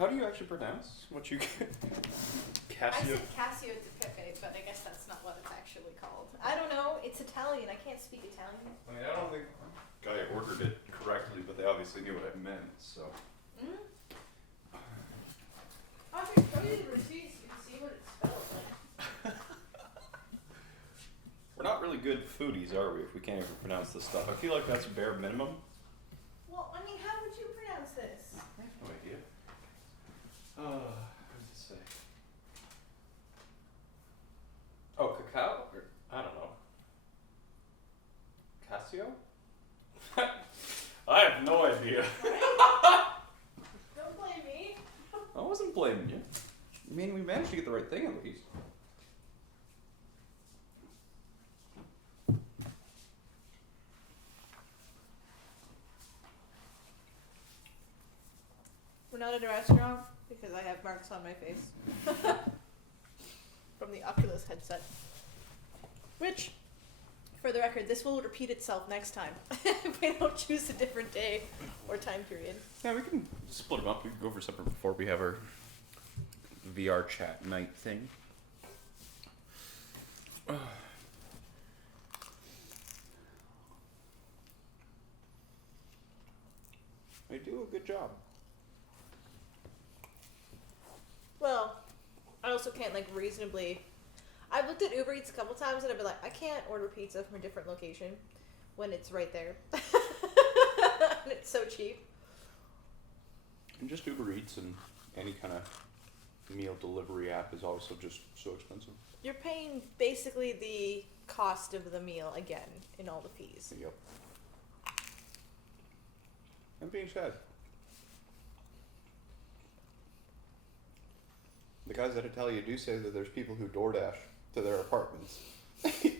How do you actually pronounce what you get? I said Cacio E Pepe, but I guess that's not what it's actually called. I don't know. It's Italian. I can't speak Italian. I mean, I don't think I ordered it correctly, but they obviously knew what I meant, so. Mm-hmm. I can show you the receipts. You can see what it spells like. We're not really good foodies, are we, if we can't even pronounce this stuff? I feel like that's bare minimum. Well, I mean, how would you pronounce this? I have no idea. What does it say? Oh, cacao? Or, I don't know. Casio? I have no idea. Don't blame me. I wasn't blaming you. I mean, we managed to get the right thing at least. We're not at a restaurant because I have marks on my face from the Oculus headset. Which, for the record, this will repeat itself next time if we don't choose a different day or time period. Yeah, we can split them up. We can go for supper before we have our VR chat night thing. They do a good job. Well, I also can't reasonably. I've looked at Uber Eats a couple times and I've been like, I can't order pizza from a different location when it's right there. And it's so cheap. And just Uber Eats and any kind of meal delivery app is also just so expensive. You're paying basically the cost of the meal again in all the fees. Yep. That being said, the guys at Italia do say that there's people who DoorDash to their apartments,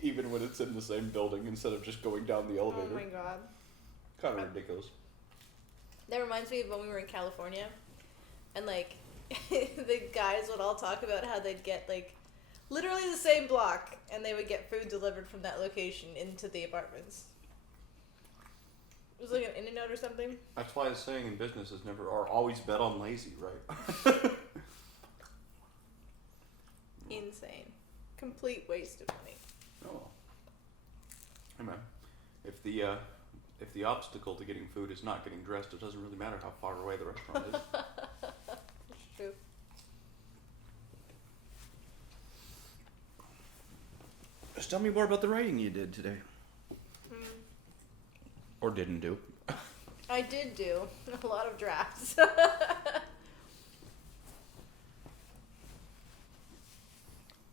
even when it's in the same building, instead of just going down the elevator. Oh my god. Kind of ridiculous. That reminds me of when we were in California, and the guys would all talk about how they'd get literally the same block, and they would get food delivered from that location into the apartments. It was like an In-N-Out or something. That's why the saying in business is never or always bet on lazy, right? Insane. Complete waste of money. Oh. Hey man, if the obstacle to getting food is not getting dressed, it doesn't really matter how far away the restaurant is. That's true. Just tell me more about the writing you did today. Or didn't do. I did do a lot of drafts.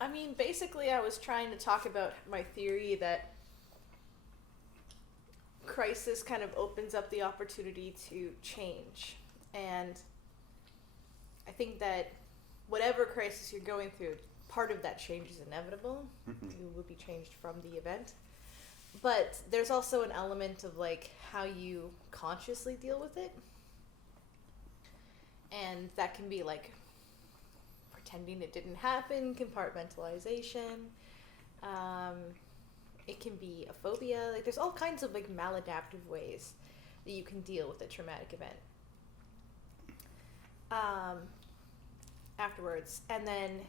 I mean, basically I was trying to talk about my theory that crisis kind of opens up the opportunity to change. And I think that whatever crisis you're going through, part of that change is inevitable. You will be changed from the event. But there's also an element of how you consciously deal with it. And that can be pretending it didn't happen, compartmentalization. It can be a phobia. There's all kinds of maladaptive ways that you can deal with a traumatic event. Afterwards. And then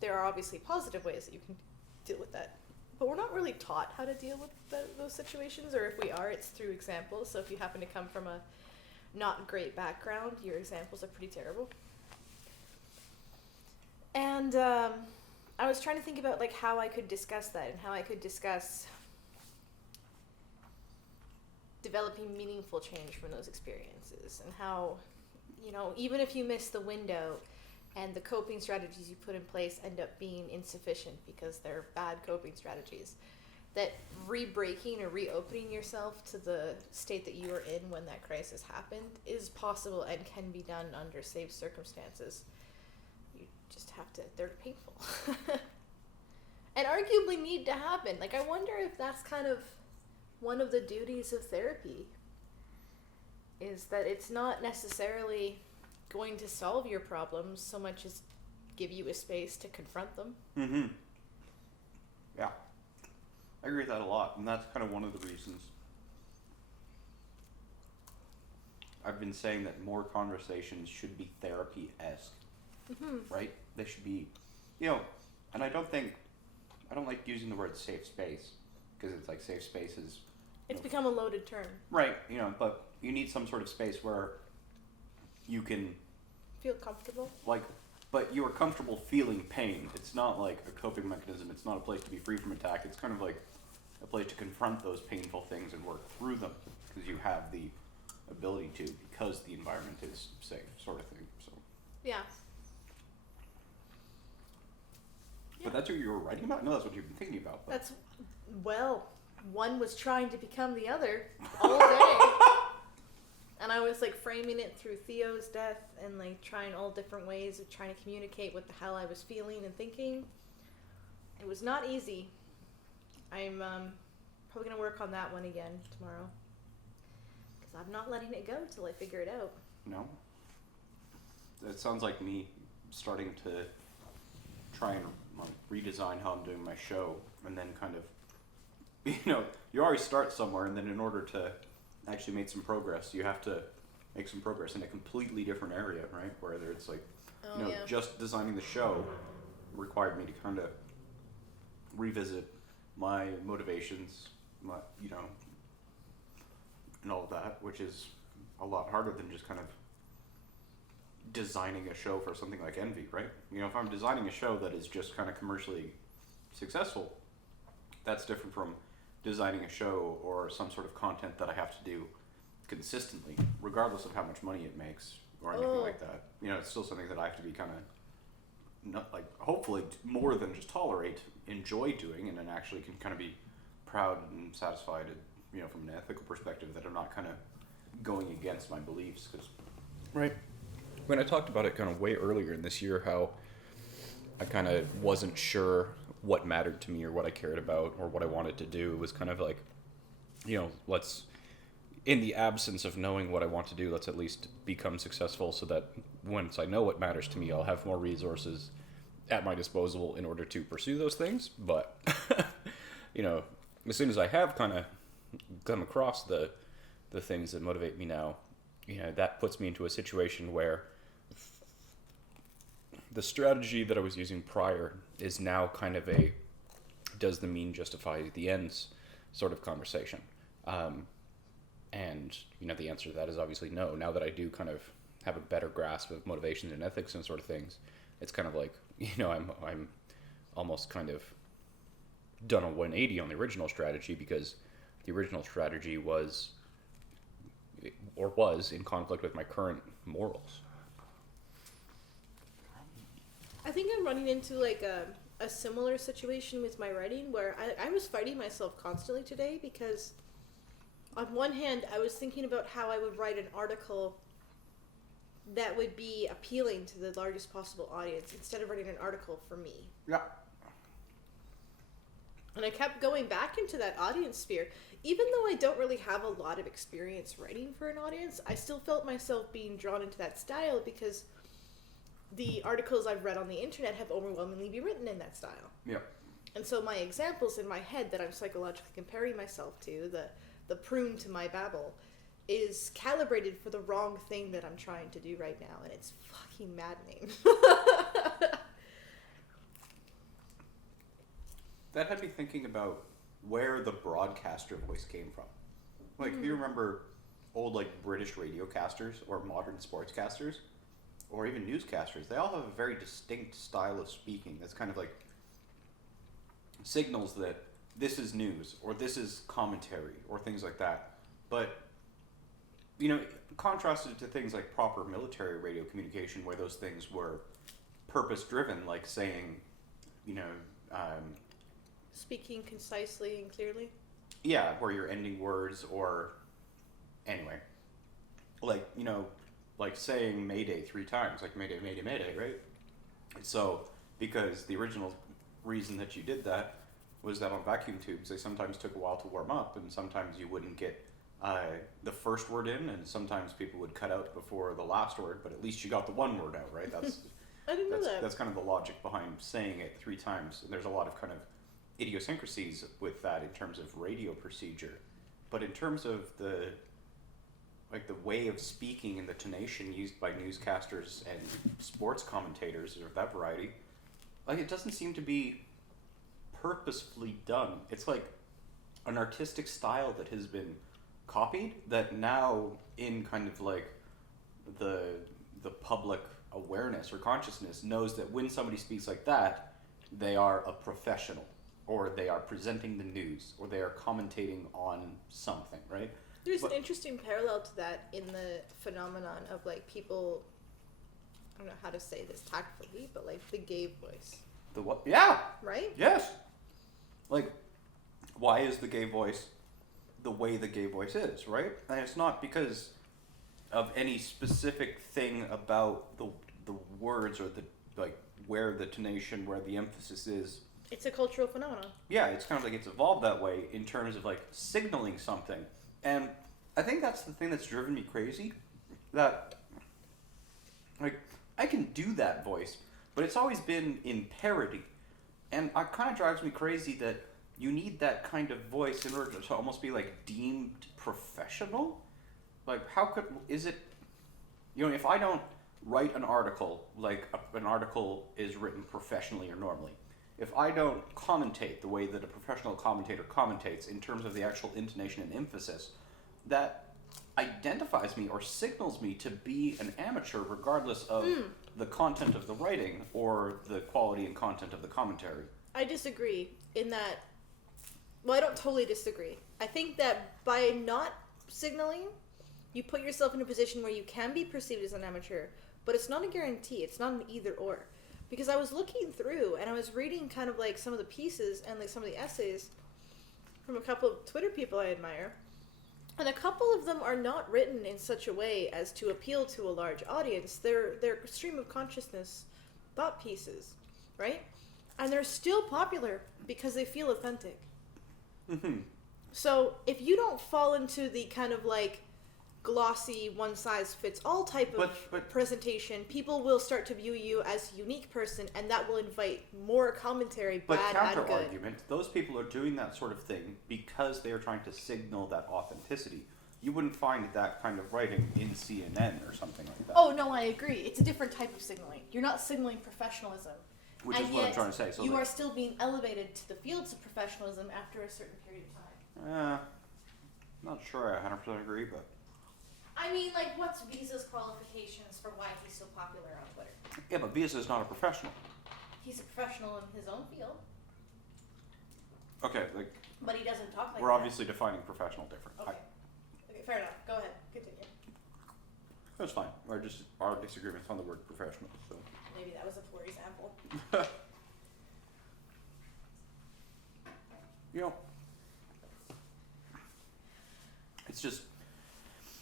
there are obviously positive ways that you can deal with that. But we're not really taught how to deal with those situations, or if we are, it's through examples. So if you happen to come from a not great background, your examples are pretty terrible. And I was trying to think about how I could discuss that and how I could discuss developing meaningful change from those experiences, and how, even if you miss the window and the coping strategies you put in place end up being insufficient because they're bad coping strategies, that re-breaking or reopening yourself to the state that you were in when that crisis happened is possible and can be done under safe circumstances. You just have to, they're painful. And arguably need to happen. I wonder if that's kind of one of the duties of therapy, is that it's not necessarily going to solve your problems so much as give you a space to confront them. Mm-hmm. Yeah. I agree with that a lot, and that's kind of one of the reasons I've been saying that more conversations should be therapy-esque, right? They should be, and I don't like using the word safe space, because it's like safe space is... It's become a loaded term. Right, but you need some sort of space where you can... Feel comfortable? But you are comfortable feeling pain. It's not like a coping mechanism. It's not a place to be free from attack. It's kind of like a place to confront those painful things and work through them, because you have the ability to, because the environment is safe, sort of thing. So. Yeah. But that's what you were writing about? No, that's what you've been thinking about. But. One was trying to become the other all day. And I was like framing it through Theo's death and like trying all different ways of trying to communicate what the hell I was feeling and thinking. It was not easy. I'm probably going to work on that one again tomorrow. Because I'm not letting it go till I figure it out. No? It sounds like me starting to try and redesign how I'm doing my show, and then kind of, you always start somewhere, and then in order to actually make some progress, you have to make some progress in a completely different area, right? Whether it's like, just designing the show required me to kind of revisit my motivations, and all of that, which is a lot harder than just kind of designing a show for something like Envy, right? If I'm designing a show that is just kind of commercially successful, that's different from designing a show or some sort of content that I have to do consistently, regardless of how much money it makes or anything like that. It's still something that I have to be kind of, not like, hopefully more than just tolerate, enjoy doing, and then actually can kind of be proud and satisfied, from an ethical perspective, that I'm not kind of going against my beliefs. Right. When I talked about it kind of way earlier in this year, how I kind of wasn't sure what mattered to me or what I cared about or what I wanted to do, it was kind of like, let's, in the absence of knowing what I want to do, let's at least become successful so that once I know what matters to me, I'll have more resources at my disposal in order to pursue those things. But, as soon as I have kind of come across the things that motivate me now, that puts me into a situation where the strategy that I was using prior is now kind of a does the mean justify the ends sort of conversation. And, the answer to that is obviously no. Now that I do kind of have a better grasp of motivations and ethics and sort of things, it's kind of like, I'm almost kind of done a 180 on the original strategy, because the original strategy was in conflict with my current morals. I think I'm running into like a similar situation with my writing, where I was fighting myself constantly today, because on one hand I was thinking about how I would write an article that would be appealing to the largest possible audience instead of writing an article for me. Yeah. And I kept going back into that audience sphere. Even though I don't really have a lot of experience writing for an audience, I still felt myself being drawn into that style, because the articles I've read on the internet have overwhelmingly been written in that style. Yeah. And so my examples in my head that I'm psychologically comparing myself to, the prune to my babble, is calibrated for the wrong thing that I'm trying to do right now, and it's fucking maddening. That had me thinking about where the broadcaster voice came from. Like, do you remember old, like, British radiocasters or modern sportscasters or even newscasters? They all have a very distinct style of speaking that's kind of like signals that this is news or this is commentary or things like that. But, contrasted to things like proper military radio communication, where those things were purpose-driven, like saying, Speaking concisely and clearly? Yeah, where you're ending words, or anyway, like, like saying Mayday 3 times, like Mayday, Mayday, Mayday, right? So, because the original reason that you did that was that on vacuum tubes, they sometimes took a while to warm up, and sometimes you wouldn't get the first word in, and sometimes people would cut out before the last word, but at least you got the one word out, right? That's I didn't know that. That's kind of the logic behind saying it 3 times. And there's a lot of kind of idiosyncrasies with that in terms of radio procedure. But in terms of the like the way of speaking and the tonation used by newscasters and sports commentators or that variety, like it doesn't seem to be purposefully done. It's like an artistic style that has been copied that now in kind of like the public awareness or consciousness knows that when somebody speaks like that, they are a professional, or they are presenting the news, or they are commentating on something, right? There's an interesting parallel to that in the phenomenon of like people, I don't know how to say this tactfully, but like the gay voice. The what? Yeah. Right? Yes. Like, why is the gay voice the way the gay voice is, right? And it's not because of any specific thing about the words or the like where the tonation, where the emphasis is. It's a cultural phenomenon. Yeah, it's kind of like it's evolved that way in terms of like signaling something. And I think that's the thing that's driven me crazy. That like I can do that voice, but it's always been in parody. And it kind of drives me crazy that you need that kind of voice in order to almost be like deemed professional. Like, how is it, if I don't write an article, like an article is written professionally or normally, if I don't commentate the way that a professional commentator commentates in terms of the actual intonation and emphasis, that identifies me or signals me to be an amateur regardless of the content of the writing or the quality and content of the commentary. I disagree in that, well, I don't totally disagree. I think that by not signaling, you put yourself in a position where you can be perceived as an amateur, but it's not a guarantee. It's not an either or. Because I was looking through and I was reading kind of like some of the pieces and like some of the essays from a couple of Twitter people I admire. And a couple of them are not written in such a way as to appeal to a large audience. They're stream of consciousness thought pieces, right? And they're still popular because they feel authentic. Mm-hmm. So if you don't fall into the kind of like glossy, one-size-fits-all type of presentation, people will start to view you as a unique person, and that will invite more commentary, but bad and good. counter-argument, those people are doing that sort of thing because they are trying to signal that authenticity. You wouldn't find that kind of writing in CNN or something like that. Oh, no, I agree. It's a different type of signaling. You're not signaling professionalism. Which is what I'm trying to say. So you are still being elevated to the fields of professionalism after a certain period of time. Not sure I 100% agree, but... I mean, like, what's Visa's qualifications for why he's so popular on Twitter? Yeah, but Visa is not a professional. He's a professional in his own field. Okay, like... But he doesn't talk like we're that. obviously defining professional different. Okay. Okay, fair enough. Go ahead. Continue. That's fine. Our disagreements on the word professional, so... Maybe that was a poor example. It's just,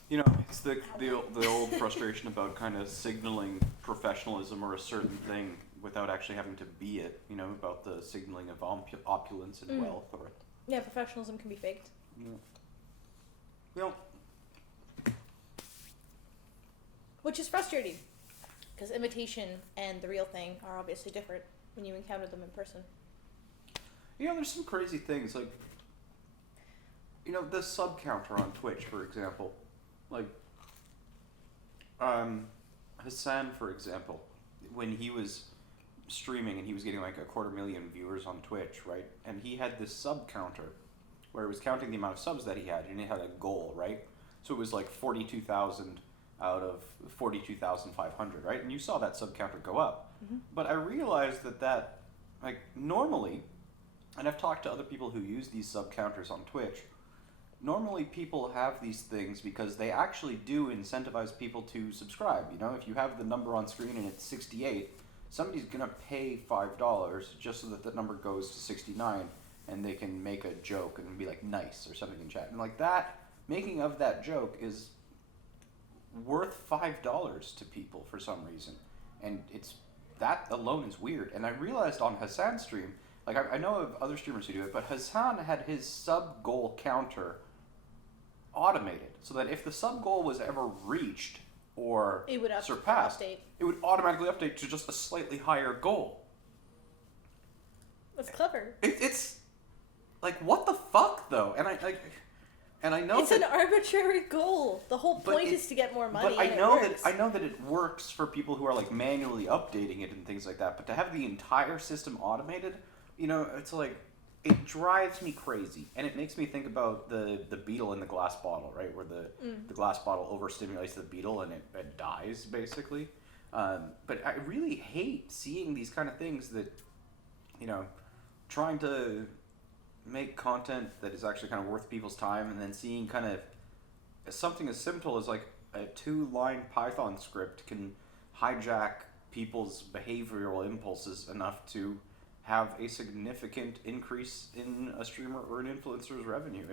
it's the old frustration about kind of signaling professionalism or a certain thing without actually having to be it, about the signaling of opulence and wealth or... Yeah, professionalism can be faked. Yeah. Which is frustrating, because imitation and the real thing are obviously different when you encounter them in person. There's some crazy things, like, the sub counter on Twitch, for example. Like, Hassan, for example, when he was streaming and he was getting like 250,000 viewers on Twitch, right? And he had this sub counter where it was counting the amount of subs that he had, and it had a goal, right? So it was like 42,000 out of 42,500, right? And you saw that sub counter go up. Mm-hmm. But I realized that like normally, and I've talked to other people who use these sub counters on Twitch, normally people have these things because they actually do incentivize people to subscribe. If you have the number on screen and it's 68, somebody's going to pay $5 just so that the number goes to 69 and they can make a joke and be like nice or something in chat. And like that, making of that joke is worth $5 to people for some reason. And that alone is weird. And I realized on Hassan's stream, like I know of other streamers who do it, but Hassan had his sub goal counter automated so that if the sub goal was ever reached or surpassed, it would automatically update to just a slightly higher goal. That's clever. It's like, what the fuck though? And And I know it's that, an arbitrary goal. The whole But point it- is to get more money. but I and know it that works. I know that it works for people who are like manually updating it and things like that. But to have the entire system automated, it's like it drives me crazy, and it makes me think about the beetle in the glass bottle, right? Where the glass bottle overstimulates the beetle and it dies basically. But I really hate seeing these kind of things that, trying to make content that is actually kind of worth people's time, and then seeing kind of something as simple as like a 2-line Python script can hijack people's behavioral impulses enough to have a significant increase in a streamer or an influencer's revenue.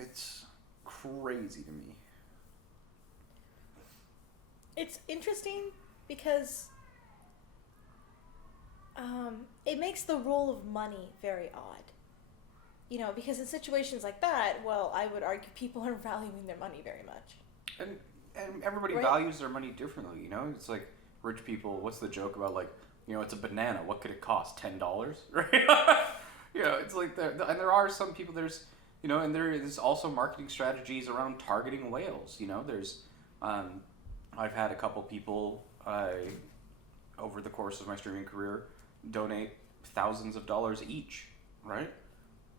It's crazy to me. It's interesting because it makes the role of money very odd. Because in situations like that, well, I would argue people aren't valuing their money very much. And everybody Right. values their money differently, It's like rich people, what's the joke about, like, it's a banana, what could it cost? $10? Right? It's like, and there are some people, and there is also marketing strategies around targeting whales, There's, I've had a couple people, over the course of my streaming career, donate thousands of dollars each, right?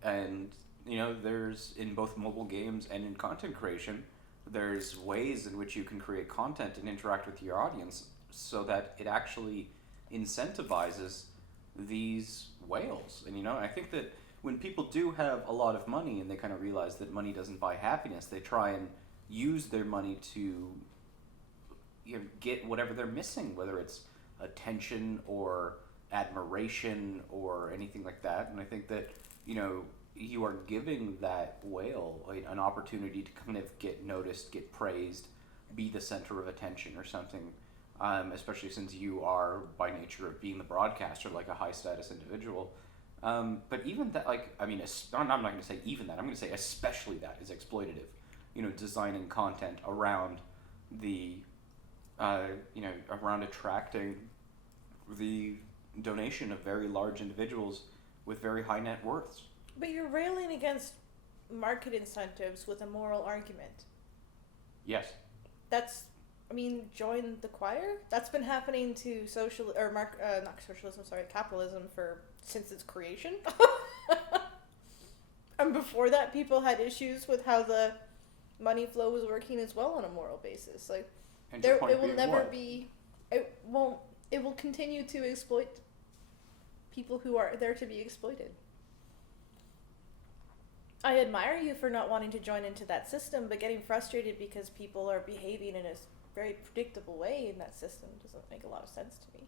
And, there's, in both mobile games and in content creation, there's ways in which you can create content and interact with your audience so that it actually incentivizes these whales. And, I think that when people do have a lot of money and they kind of realize that money doesn't buy happiness, they try and use their money to, get whatever they're missing, whether it's attention or admiration or anything like that. And I think that, you are giving that whale an opportunity to kind of get noticed, get praised, be the center of attention or something, especially since you are, by nature of being the broadcaster, like a high status individual. But even that, I'm not going to say even that, I'm going to say especially that is exploitative. Designing content around around attracting the donation of very large individuals with very high net worths. But you're railing against market incentives with a moral argument. Yes. Join the choir. That's been happening to capitalism since its creation. And before that, people had issues with how the money flow was working as well on a moral basis. And your point it will being never what? be. It won't. It will continue to exploit people who are there to be exploited. I admire you for not wanting to join into that system, but getting frustrated because people are behaving in a very predictable way in that system doesn't make a lot of sense to me.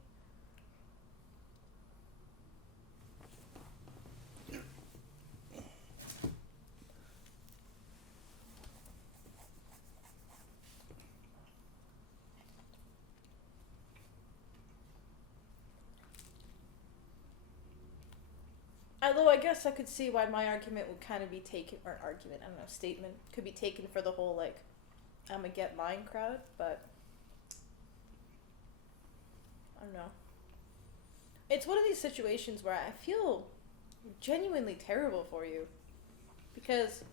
Although I guess I could see why my argument would kind of be taken, or argument, I don't know, statement, could be taken for the whole, I'm a get mine crowd, but I don't know. It's one of these situations where I feel genuinely terrible for you because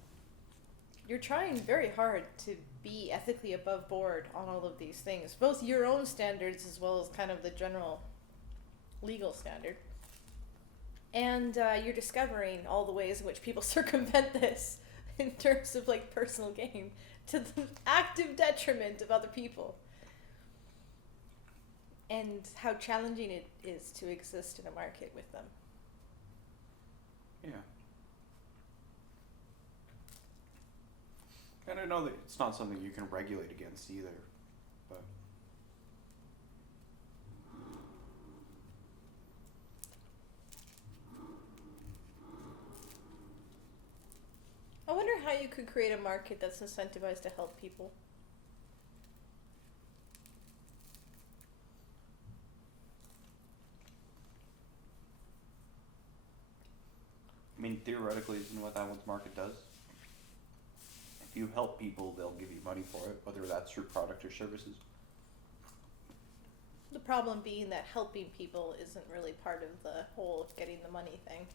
you're trying very hard to be ethically above board on all of these things, both your own standards as well as kind of the general legal standard. And you're discovering all the ways in which people circumvent this in terms of personal gain to the active detriment of other people. And how challenging it is to exist in a market with them. Yeah. And I know that it's not something you can regulate against either, but I wonder how you could create a market that's incentivized to help people. theoretically, isn't what that one's market does? If you help people, they'll give you money for it, whether that's through product or services. The problem being that helping people isn't really part of the whole getting the money thing.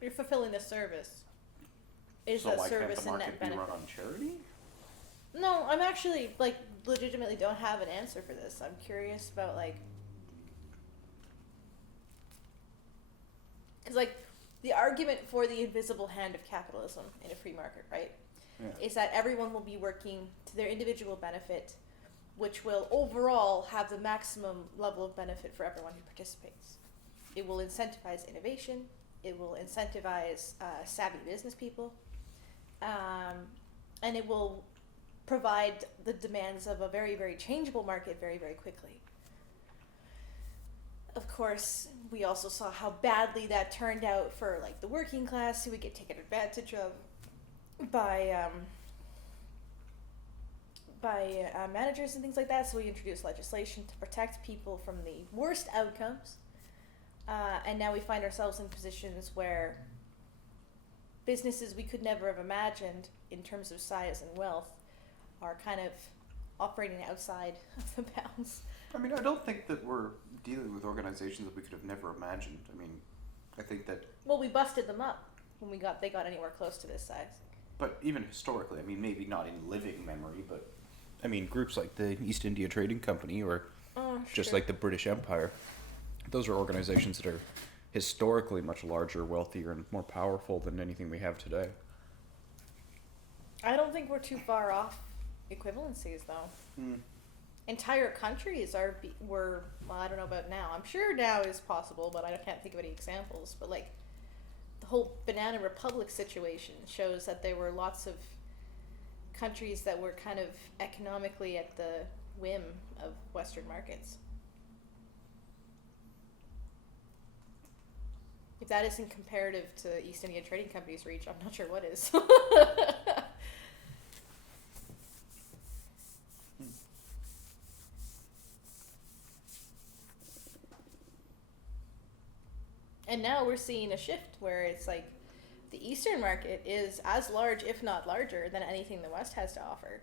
You're fulfilling a service. is So that why can't service the and market net be benefit. run on charity? No, I'm actually like legitimately don't have an answer for this. I'm curious about like, because like the argument for the invisible hand of capitalism in a free market, right, Yeah. is that everyone will be working to their individual benefit, which will overall have the maximum level of benefit for everyone who participates. It will incentivize innovation. It will incentivize savvy business people, and it will provide the demands of a very, very changeable market very, very quickly. Of course, we also saw how badly that turned out for like the working class, who would get taken advantage of by managers and things like that. So we introduced legislation to protect people from the worst outcomes, and now we find ourselves in positions where businesses we could never have imagined in terms of size and wealth are kind of operating outside of the bounds. I mean, I don't think that we're dealing with organizations that we could have never imagined. I mean, I think that, Well, we busted them up when they got anywhere close to this size. but even historically, I mean, maybe not in living memory, but I mean, groups like the East India Trading Company or Oh, just sure. like the British Empire, those are organizations that are historically much larger, wealthier, and more powerful than anything we have today. I don't think we're too far off equivalencies, though. Entire countries were, well, I don't know about now. I'm sure now is possible, but I can't think of any examples. But like the whole Banana Republic situation shows that there were lots of countries that were kind of economically at the whim of Western markets. If that isn't comparative to East India Trading Company's reach, I'm not sure what is. And now we're seeing a shift where it's like the Eastern market is as large, if not larger, than anything the West has to offer.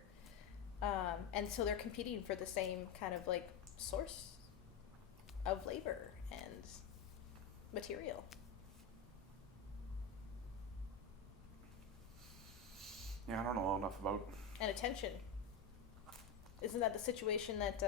And so they're competing for the same kind of like source of labor and material. yeah, I don't know enough about. And attention. Isn't that the situation that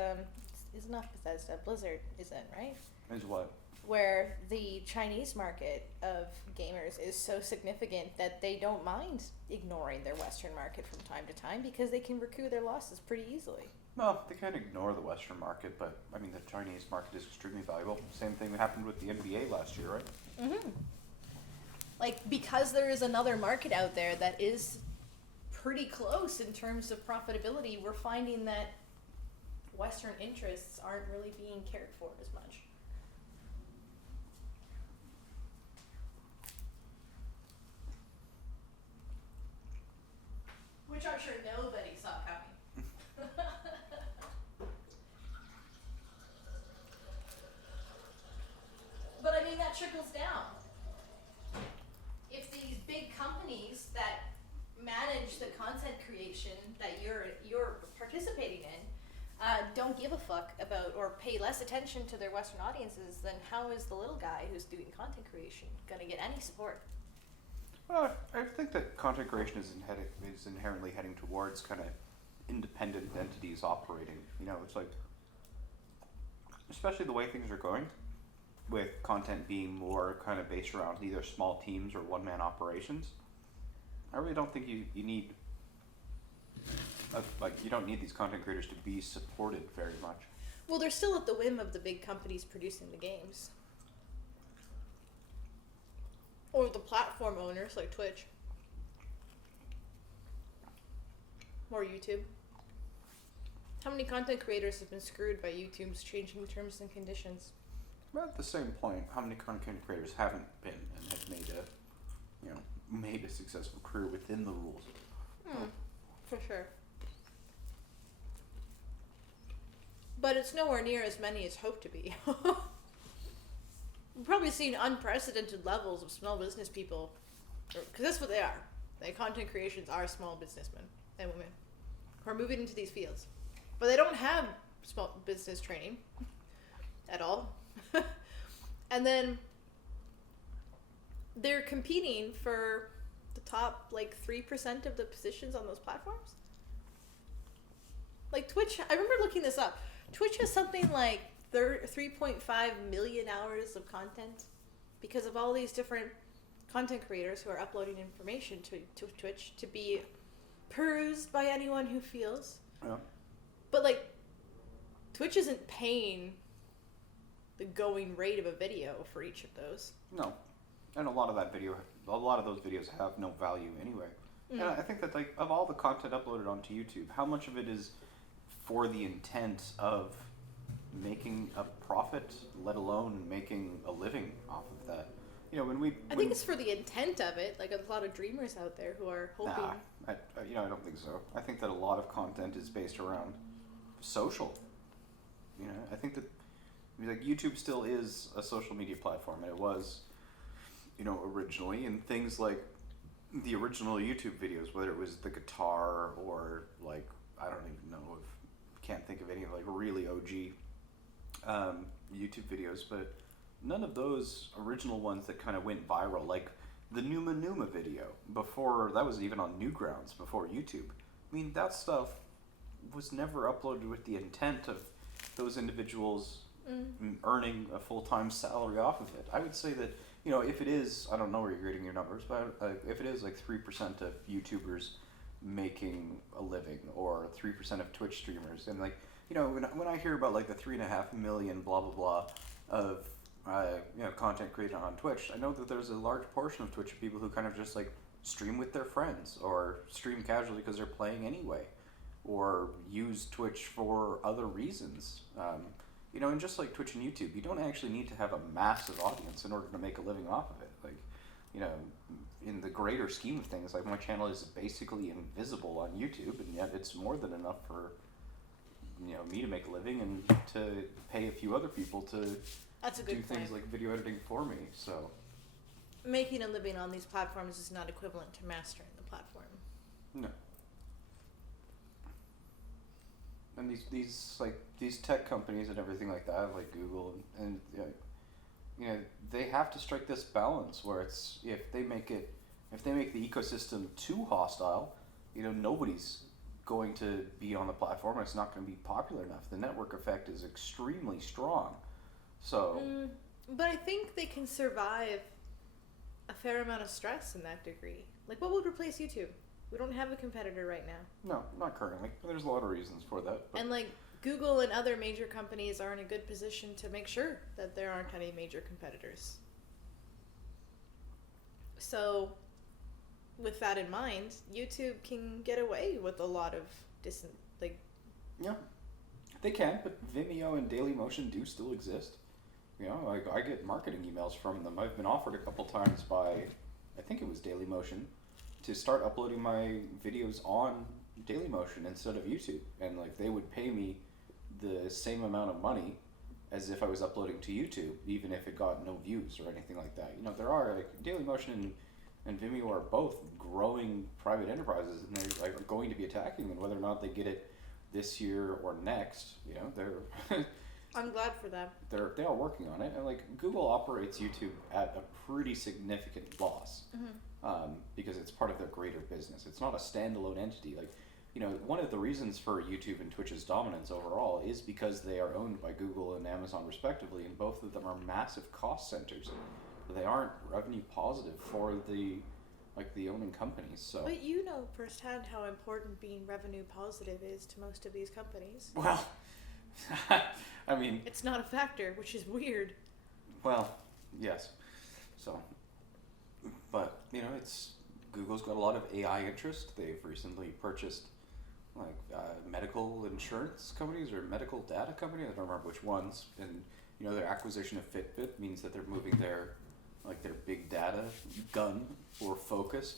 is not Bethesda, Blizzard isn't, right? Is what? Where the Chinese market of gamers is so significant that they don't mind ignoring their Western market from time to time because they can recoup their losses pretty easily. Well, they can't ignore the Western market, but I mean, the Chinese market is extremely valuable. Same thing that happened with the NBA last year, right? Mm-hmm. Like, because there is another market out there that is pretty close in terms of profitability, we're finding that Western interests aren't really being cared for as much. Which I'm sure nobody saw coming. But I mean, that trickles down. If these big companies that manage the content creation that you're participating in don't give a fuck about or pay less attention to their Western audiences, then how is the little guy who's doing content creation gonna get any support? Well, I think that content creation is inherently heading towards kind of independent entities operating. You know, it's like, especially the way things are going, with content being more kind of based around either small teams or one-man operations. I really don't think you need, you don't need these content creators to be supported very much. Well, they're still at the whim of the big companies producing the games. Or the platform owners like Twitch. Or YouTube. How many content creators have been screwed by YouTube's changing terms and conditions? But at the same point, how many content creators haven't been and have made a successful career within the rules? For sure. But it's nowhere near as many as hoped to be. We've probably seen unprecedented levels of small business people, because that's what they are. Like, content creations are small businessmen and women who are moving into these fields. But they don't have small business training at all. And then they're competing for the top like 3% of the positions on those platforms. Like Twitch, I remember looking this up. Twitch has something like 3.5 million hours of content because of all these different content creators who are uploading information to Twitch to be perused by anyone who feels. Yeah. But like, Twitch isn't paying the going rate of a video for each of those. No, and a lot of those videos have no value anyway. And I think that like of all the content uploaded onto YouTube, how much of it is for the intent of making a profit, let alone making a living off of that? You know, I think it's for the intent of it. Like a lot of dreamers out there who are hoping. I don't think so. I think that a lot of content is based around social. You know, I think that like YouTube still is a social media platform, and it was, you know, originally. And things like the original YouTube videos, whether it was the guitar or like I don't even know can't think of any like really OG YouTube videos, but none of those original ones that kind of went viral, like the Numa Numa video, before that was even on Newgrounds, before YouTube. I mean, that stuff was never uploaded with the intent of those individuals earning a full-time salary off of it. I would say that, you know, if it is, I don't know where you're getting your numbers, but if it is like 3% of YouTubers making a living, or 3% of Twitch streamers, and like, you know, when I hear about like the 3.5 million blah blah blah of you know, content created on Twitch, I know that there's a large portion of Twitch people who kind of just like stream with their friends or stream casually because they're playing anyway, or use Twitch for other reasons. You know, and just like Twitch and YouTube, you don't actually need to have a massive audience in order to make a living off of it. Like, you know, in the greater scheme of things, like my channel is basically invisible on YouTube, and yet it's more than enough for, you know, me to make a living and to pay a few other people to That's a good do point. things like video editing for me. So Making a living on these platforms is not equivalent to mastering the platform. no. And these tech companies and everything like that, like Google and you know, they have to strike this balance where it's if they make the ecosystem too hostile, you know, nobody's going to be on the platform. It's not going to be popular enough. The network effect is extremely strong. So, But I think they can survive a fair amount of stress in that degree. Like, what would replace YouTube? We don't have a competitor right now. no, not currently. There's a lot of reasons for that. But And like Google and other major companies are in a good position to make sure that there aren't any major competitors. So, with that in mind, YouTube can get away with a lot of yeah, they can. But Vimeo and Dailymotion do still exist. You know, I get marketing emails from them. I've been offered a couple times by, I think it was Dailymotion, to start uploading my videos on Dailymotion instead of YouTube, and like they would pay me the same amount of money as if I was uploading to YouTube, even if it got no views or anything like that. You know, there are like Dailymotion and Vimeo are both growing private enterprises, and they're like going to be attacking, and whether or not they get it this year or next, you know, they're I'm glad for them. they are working on it. And like Google operates YouTube at a pretty significant loss, because it's part of their greater business. It's not a standalone entity. Like, you know, one of the reasons for YouTube and Twitch's dominance overall is because they are owned by Google and Amazon respectively, and both of them are massive cost centers. They aren't revenue positive for the owning companies. So, But you know firsthand how important being revenue positive is to most of these companies. well, I mean, It's not a factor, which is weird. well, yes. So, but you know, Google's got a lot of AI interest. They've recently purchased like medical insurance companies or medical data companies. I don't remember which ones. And you know, their acquisition of Fitbit means that they're moving their big data gun or focus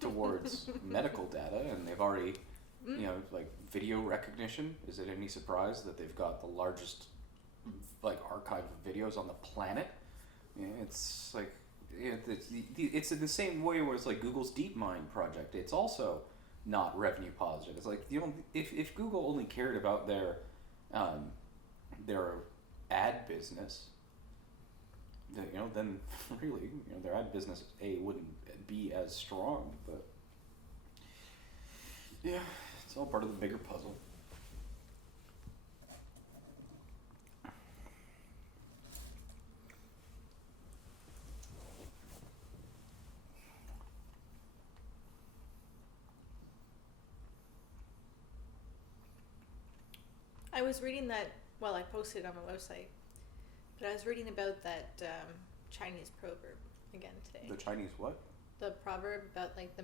towards medical data, and they've already, you know, like video recognition. Is it any surprise that they've got the largest like archive of videos on the planet? Yeah, it's like it's in the same way where it's like Google's DeepMind project. It's also not revenue positive. It's like if Google only cared about their ad business, then really, their ad business wouldn't be as strong. But yeah, it's all part of the bigger puzzle. I was reading that, well, I posted it on my website, but I was reading about that Chinese proverb again today. The Chinese what? The proverb about, like, the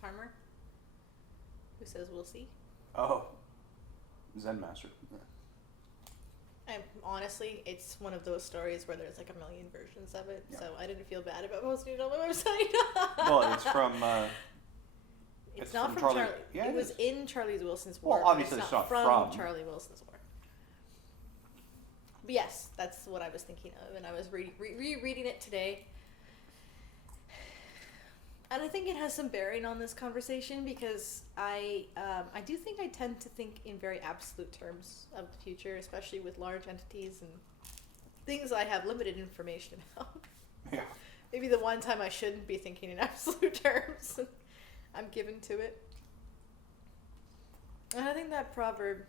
farmer, who says, "We'll see." Oh, Zen master. And honestly, it's one of those stories where there's, like, a million versions of it, Yeah. so I didn't feel bad about posting it on my website. Well, it's from... It's not from Charlie. Yeah, it was in Charlie Wilson's War. Well, obviously it's it's not not from Charlie Wilson's War. But yes, that's what I was thinking of, and I was rereading it today. And I think it has some bearing on this conversation because I do think I tend to think in very absolute terms of the future, especially with large entities and things I have limited information about. Yeah. Maybe the one time I shouldn't be thinking in absolute terms. I'm given to it. And I think that proverb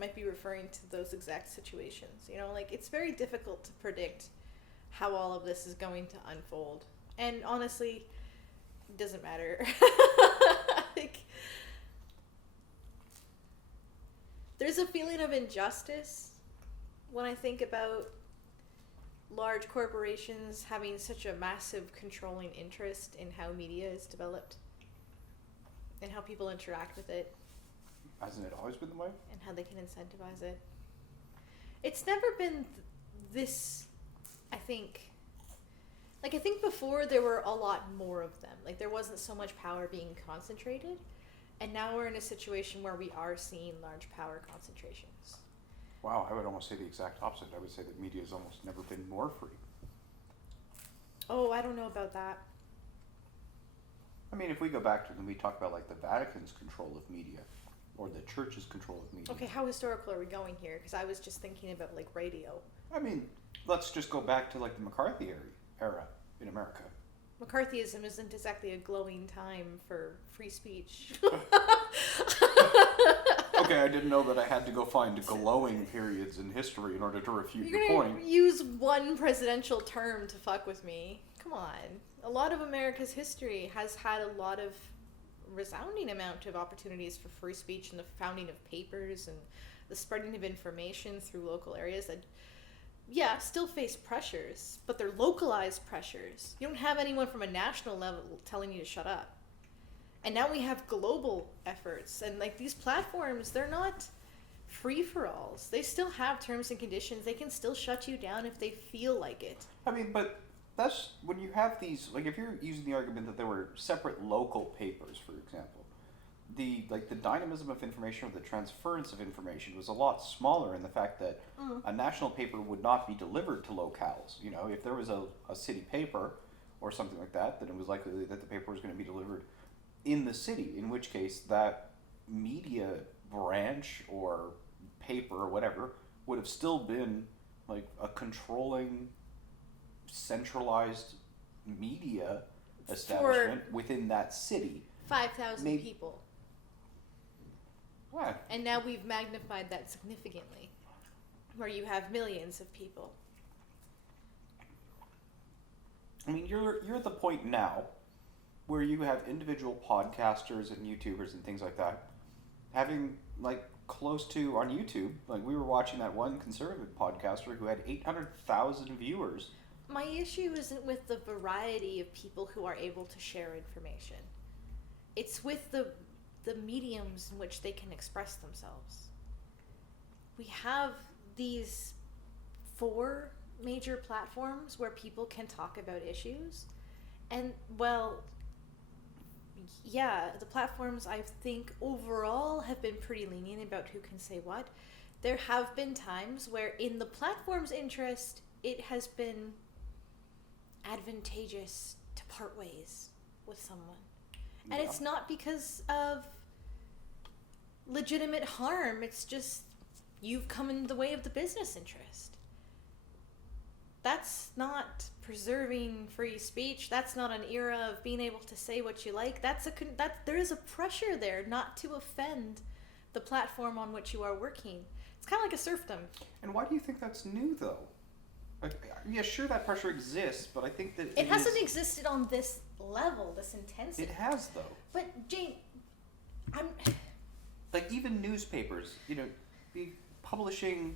might be referring to those exact situations. Like, it's very difficult to predict how all of this is going to unfold. And honestly, it doesn't matter. Like, there's a feeling of injustice when I think about large corporations having such a massive controlling interest in how media is developed and how people interact with it. Hasn't it always been the way? And how they can incentivize it. It's never been this, I think. Like, I think before there were a lot more of them. Like, there wasn't so much power being concentrated. And now we're in a situation where we are seeing large power concentrations. Wow, I would almost say the exact opposite. I would say that media has almost never been more free. Oh, I don't know about that. I mean, if we go back to when we talk about, like, the Vatican's control of media, or the Church's control of media. Okay, how historical are we going here? Because I was just thinking about, like, radio. I mean, let's just go back to, like, the McCarthy era in America. McCarthyism isn't exactly a glowing time for free speech. Okay, I didn't know that I had to go find glowing periods in history in order to refute You're your gonna point. use one presidential term to fuck with me. Come on. A lot of America's history has had a lot of resounding amount of opportunities for free speech and the founding of papers and the spreading of information through local areas that, yeah, still face pressures, but they're localized pressures. You don't have anyone from a national level telling you to shut up. And now we have global efforts, and, like, these platforms, they're not free-for-alls. They still have terms and conditions. They can still shut you down if they feel like it. I mean, but that's when you have these, like, if you're using the argument that there were separate local papers, for example, the dynamism of information or the transference of information was a lot smaller in the fact that a national paper would not be delivered to locales. If there was a city paper or something like that, then it was likely that the paper was going to be delivered in the city, in which case that media branch or paper or whatever would have still been, like, a controlling, centralized media establishment within that city. 5,000 people. What? And now we've magnified that significantly, where you have millions of people. I mean, you're at the point now where you have individual podcasters and YouTubers and things like that having, like, close to, on YouTube, like, we were watching that one conservative podcaster who had 800,000 viewers. My issue isn't with the variety of people who are able to share information. It's with the mediums in which they can express themselves. We have these 4 major platforms where people can talk about issues. And, well, yeah, the platforms, I think, overall have been pretty lenient about who can say what. There have been times where, in the platform's interest, it has been advantageous to part ways with someone. And it's not because of legitimate harm. It's just you've come in the way of the business interest. that's not preserving free speech. That's not an era of being able to say what you like. There is a pressure there not to offend the platform on which you are working. It's kind of like a serfdom. And why do you think that's new, though? Like, yeah, sure, that pressure exists, but I think that it hasn't existed on this level, this intensity. It has, though. But Jane, like, even newspapers, be publishing,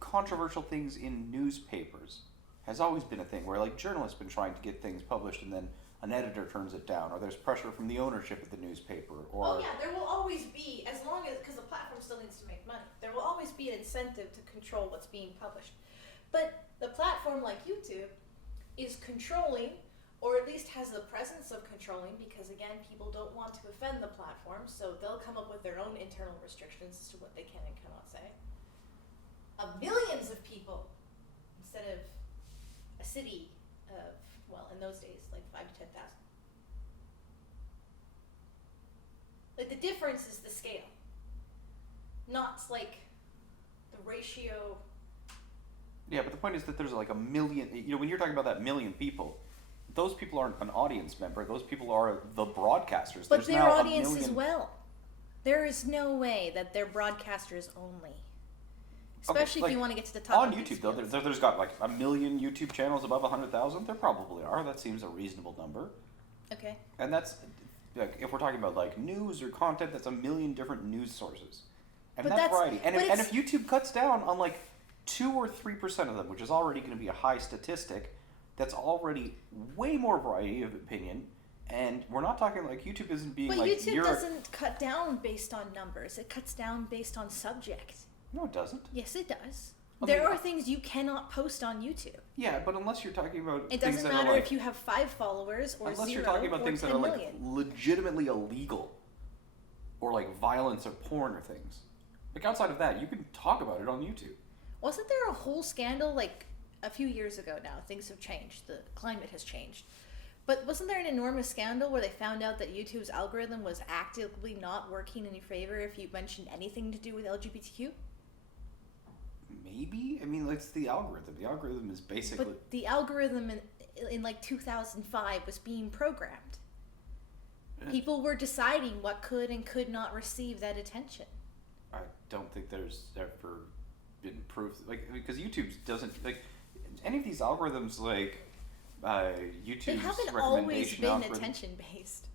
controversial things in newspapers has always been a thing where, like, journalists been trying to get things published and then an editor turns it down, or there's pressure from the ownership of the newspaper, or... Oh yeah, there will always be, as long as, because the platform still needs to make money, there will always be an incentive to control what's being published. But the platform like YouTube is controlling, or at least has the presence of controlling, because again, people don't want to offend the platform, so they'll come up with their own internal restrictions as to what they can and cannot say. Of millions of people, instead of a city of, well, in those days, like 5 to 10,000. Like, the difference is the scale, not like the ratio. Yeah, but the point is that there's like a million, when you're talking about that million people, those people aren't an audience member, those people are the broadcasters. But their audience as well. There is no way that they're broadcasters only. Especially if you want to get to the top on YouTube, though, there's got like a million YouTube channels above 100,000. There probably are. That seems a reasonable number. Okay. And that's, like, if we're talking about like news or content, that's a million different news sources. And that's variety. And if YouTube cuts down on like 2 or 3% of them, which is already going to be a high statistic, that's already way more variety of opinion. And we're not talking like YouTube isn't being but like... But YouTube doesn't cut down based on numbers. It cuts down based on subject. No, it doesn't. Yes, it does. There are things you cannot post on YouTube. Yeah, but unless you're talking about it doesn't matter if you have 5 followers or 0 unless you're talking about things that are like legitimately illegal, or like violence or porn or things. Like, outside of that, you can talk about it on YouTube. Wasn't there a whole scandal like a few years ago now? Things have changed. The climate has changed. But wasn't there an enormous scandal where they found out that YouTube's algorithm was actively not working in your favor if you mentioned anything to do with LGBTQ? Maybe? I mean, it's the algorithm. The algorithm is basically... But the algorithm in like 2005 was being programmed. People were deciding what could and could not receive that attention. I don't think there's ever been proof... Like, because YouTube doesn't... Like, any of these algorithms, like, YouTube's they haven't always been attention-based.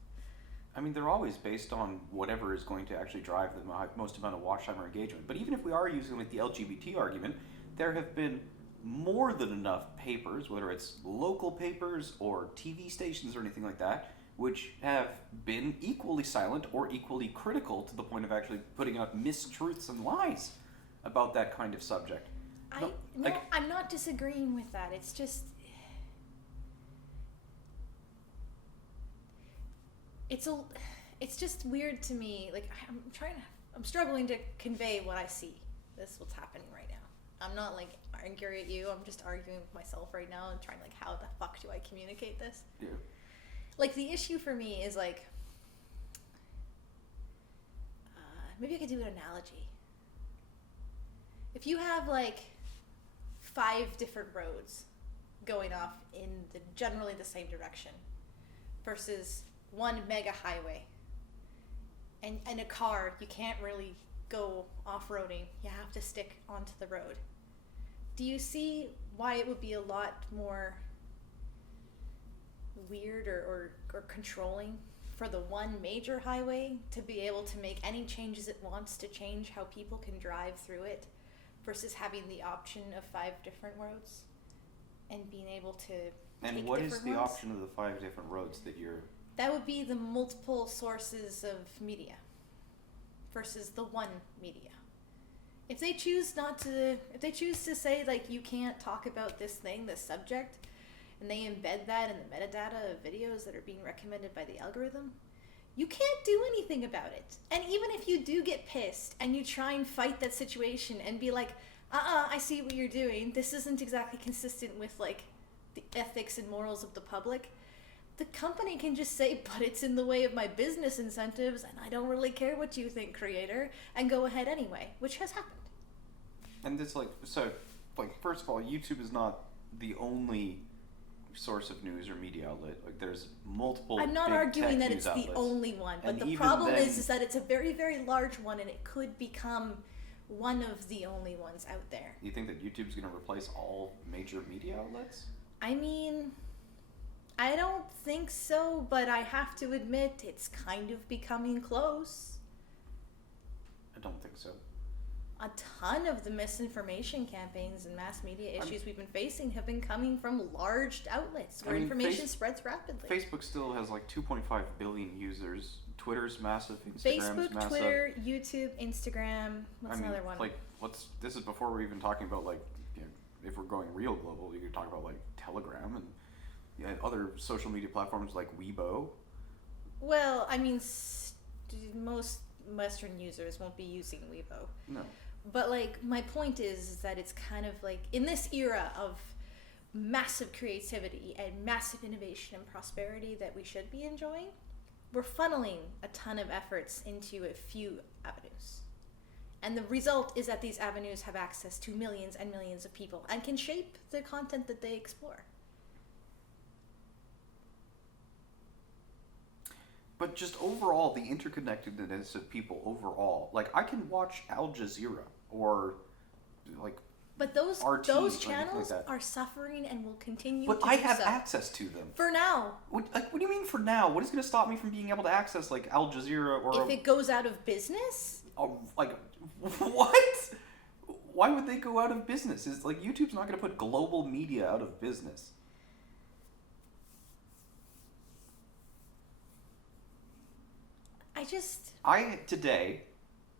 I mean, they're always based on whatever is going to actually drive the most amount of watch time or engagement. But even if we are using like the LGBT argument, there have been more than enough papers, whether it's local papers or TV stations or anything like that, which have been equally silent or equally critical to the point of actually putting out mistruths and lies about that kind of subject. I'm not disagreeing with that. It's just... It's just weird to me. Like, I'm struggling to convey what I see. This is what's happening right now. I'm not like arguing at you. I'm just arguing with myself right now and trying like, how the fuck do I communicate this? Yeah. Like, the issue for me is like, maybe I could do an analogy. If you have like 5 different roads going off in generally the same direction versus one mega highway, and in a car you can't really go off-roading, you have to stick onto the road. Do you see why it would be a lot more weird or controlling for the one major highway to be able to make any changes it wants to change how people can drive through it versus having the option of 5 different roads and being able to and what is the option of the 5 different roads that you're... That would be the multiple sources of media versus the one media. If they choose to say like you can't talk about this thing, this subject, and they embed that in the metadata of videos that are being recommended by the algorithm, you can't do anything about it. And even if you do get pissed and you try and fight that situation and be like, I see what you're doing, this isn't exactly consistent with like the ethics and morals of the public, the company can just say, but it's in the way of my business incentives and I don't really care what you think, creator, and go ahead anyway, which has happened. And it's like, so, like, first of all, YouTube is not the only source of news or media outlet. Like, there's multiple. I'm not big arguing tech that news it's the outlets. only one, but And the even problem then- is that it's a very, very large one, and it could become one of the only ones out there. You think that YouTube's going to replace all major media outlets? I mean, I don't think so, but I have to admit it's kind of becoming close. I don't think so. A ton of the misinformation campaigns and mass media issues we've been facing have been coming from large outlets where information spreads rapidly. Facebook still has like 2.5 billion users. Twitter's massive. Instagram's Facebook, massive. Twitter, YouTube, Instagram. What's another one? Like, this is before we're even talking about, like, you know, if we're going real global, you could talk about, like, Telegram and other social media platforms like Weibo. Well, I mean, most Western users won't be using Weibo. No. But, like, my point is that it's kind of like, in this era of massive creativity and massive innovation and prosperity that we should be enjoying, we're funneling a ton of efforts into a few avenues. And the result is that these avenues have access to millions and millions of people and can shape the content that they explore. But just overall, the interconnectedness of people overall. Like, I can watch Al Jazeera or, like, But those RT or anything like channels that. are suffering and will continue But to I do have so. access to them. For now. What do you mean for now? What is going to stop me from being able to access, like, Al Jazeera or... If it goes out of business? Like, what? Why would they go out of business? Is like, YouTube's not going to put global media out of business. I today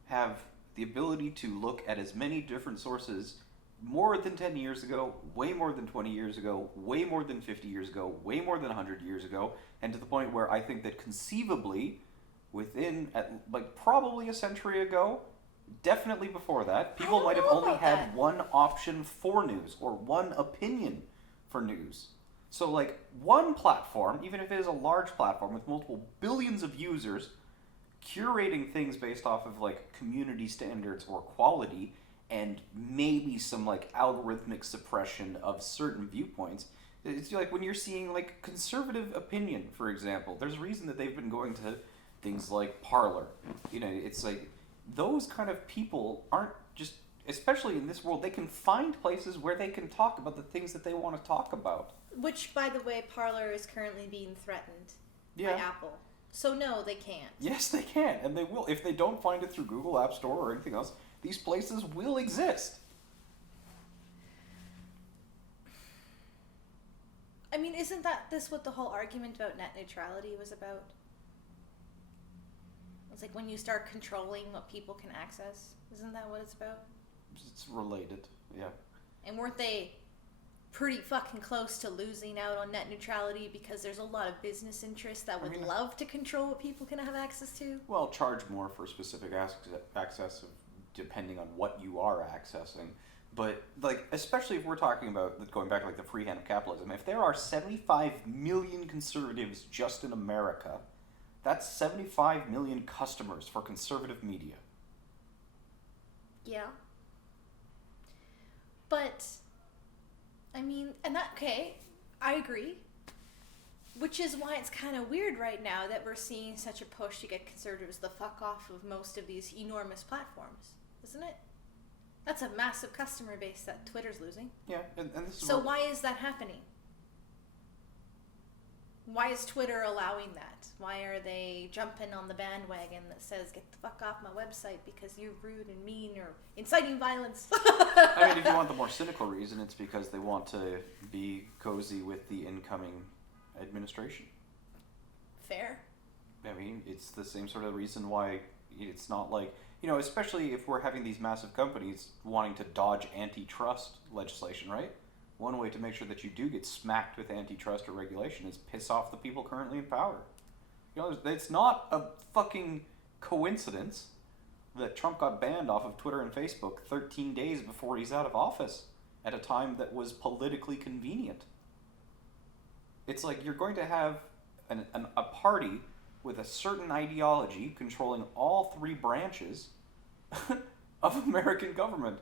have the ability to look at as many different sources more than 10 years ago, way more than 20 years ago, way more than 50 years ago, way more than 100 years ago, and to the point where I think that conceivably, like probably a century ago, definitely before that, people don't might have know only about had that. one option for news or one opinion for news. So, like, one platform, even if it is a large platform with multiple billions of users, curating things based off of, like, community standards or quality, and maybe some, like, algorithmic suppression of certain viewpoints. It's like when you're seeing, like, conservative opinion, for example. There's a reason that they've been going to things like Parler. You know, it's like, those kind of people aren't just, especially in this world, they can find places where they can talk about the things that they want to talk about. Which, by the way, Parler is currently being threatened Yeah. by Apple. So no, they can't. Yes, they can, and they will. If they don't find it through Google App Store or anything else, these places will exist. I mean, isn't this what the whole argument about net neutrality was about? It's like when you start controlling what people can access. Isn't that what it's about? It's related, yeah. And weren't they pretty fucking close to losing out on net neutrality because there's a lot of business interests that would love to control what people can have access to? Well, charge more for specific access depending on what you are accessing. But, like, especially if we're talking about, going back to, like, the free hand of capitalism, if there are 75 million conservatives just in America, that's 75 million customers for conservative media. Yeah. But, I mean, okay, I agree. Which is why it's kind of weird right now that we're seeing such a push to get conservatives the fuck off of most of these enormous platforms, isn't it? That's a massive customer base that Twitter's losing. Yeah, and this is So where- why is that happening? Why is Twitter allowing that? Why are they jumping on the bandwagon that says, get the fuck off my website because you're rude and mean or inciting violence? I mean, if you want the more cynical reason, it's because they want to be cozy with the incoming administration. Fair. I mean, it's the same sort of reason why it's not like, you know, especially if we're having these massive companies wanting to dodge antitrust legislation, right? One way to make sure that you do get smacked with antitrust or regulation is piss off the people currently in power. You know, it's not a fucking coincidence that Trump got banned off of Twitter and Facebook 13 days before he's out of office at a time that was politically convenient. It's like you're going to have a party with a certain ideology controlling all three branches of American government.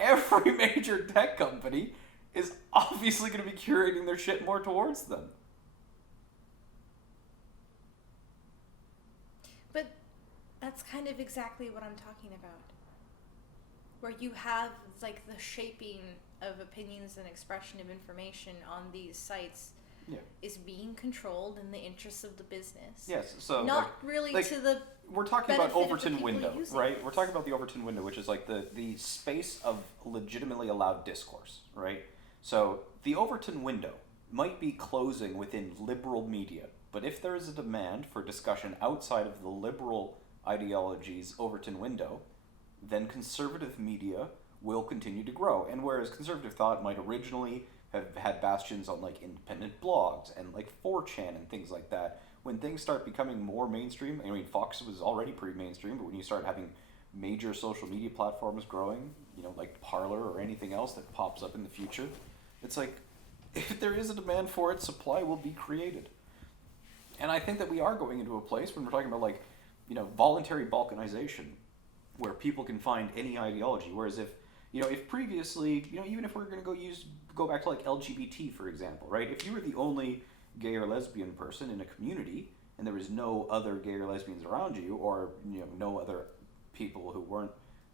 Every major tech company is obviously going to be curating their shit more towards them. But that's kind of exactly what I'm talking about. Where you have, like, the shaping of opinions and expression of information on these sites is being controlled in the interests of the business. Yes, so not really to the we're talking about benefit of the Overton people window, using right? it. We're talking about the Overton window, which is like the space of legitimately allowed discourse, right? So the Overton window might be closing within liberal media, but if there is a demand for discussion outside of the liberal ideology's Overton window, then conservative media will continue to grow. And whereas conservative thought might originally have had bastions on like independent blogs and like 4chan and things like that, when things start becoming more mainstream, I mean, Fox was already pretty mainstream, but when you start having major social media platforms growing, you know, like Parler or anything else that pops up in the future, it's like, if there is a demand for it, supply will be created. And I think that we are going into a place when we're talking about, like, you know, voluntary balkanization, where people can find any ideology. Whereas if previously, you know, even if we're going to go back to like LGBT, for example, right? If you were the only gay or lesbian person in a community and there was no other gay or lesbians around you, or, you know, no other people who weren't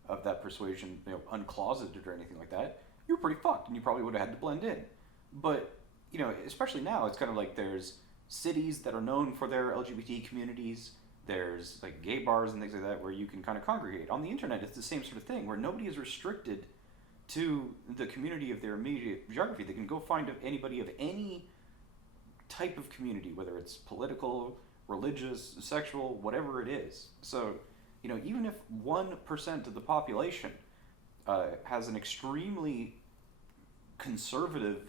of that persuasion, you know, uncloseted or anything like that, you were pretty fucked and you probably would have had to blend in. But, you know, especially now, it's kind of like there's cities that are known for their LGBT communities. There's like gay bars and things like that where you can kind of congregate. On the internet, it's the same sort of thing where nobody is restricted to the community of their immediate geography. They can go find anybody of any type of community, whether it's political, religious, sexual, whatever it is. So, you know, even if 1% of the population has an extremely conservative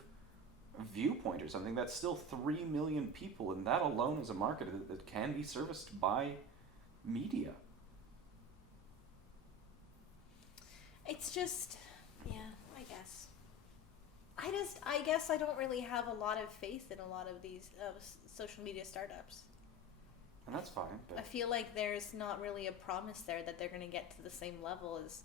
viewpoint or something, that's still 3 million people, and that alone is a market that can be serviced by media. It's just, yeah, I guess I don't really have a lot of faith in a lot of these social media startups. And that's fine. But I feel like there's not really a promise there that they're going to get to the same level as